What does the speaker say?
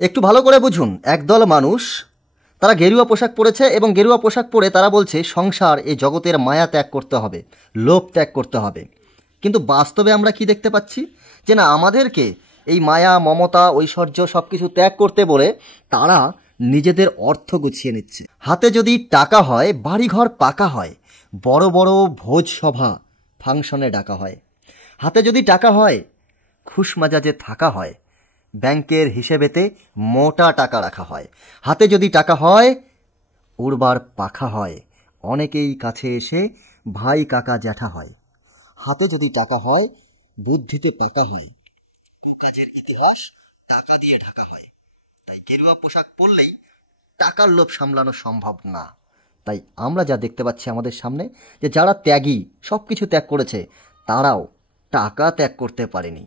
একটু ভালো করে বুঝুন, একদল মানুষ তারা গেরুয়া পোশাক পরেছে এবং গেরুয়া পোশাক পরে তারা বলছে সংসার এই জগতের মায়া ত্যাগ করতে হবে, লোভ ত্যাগ করতে হবে। কিন্তু বাস্তবে আমরা কি দেখতে পাচ্ছি, যে না, আমাদেরকে এই মায়া মমতা ঐশ্বর্য সব কিছু ত্যাগ করতে বলে তারা নিজেদের অর্থ গুছিয়ে নিচ্ছে। হাতে যদি টাকা হয়, বাড়িঘর পাকা হয়, বড় বড় ভোজ সভা ফাংশনে ডাকা হয়। হাতে যদি টাকা হয়, খুশ মাজাজে থাকা হয়, ব্যাংকের হিসেবেতে মোটা টাকা রাখা হয়। হাতে যদি টাকা হয়, উড়বার পাখা হয়, অনেকেই কাছে এসে ভাই কাকা জ্যাঠা হয়। হাতে যদি টাকা হয়, বুদ্ধিতে পাকা হয়, কুকাজের ইতিহাস টাকা দিয়ে ঢাকা হয়। তাই গেরুয়া পোশাক পরলেই টাকার লোভ সামলানো সম্ভব না। তাই আমরা যা দেখতে পাচ্ছি আমাদের সামনে, যে যারা ত্যাগী, সব কিছু ত্যাগ করেছে, তারাও টাকা ত্যাগ করতে পারেনি।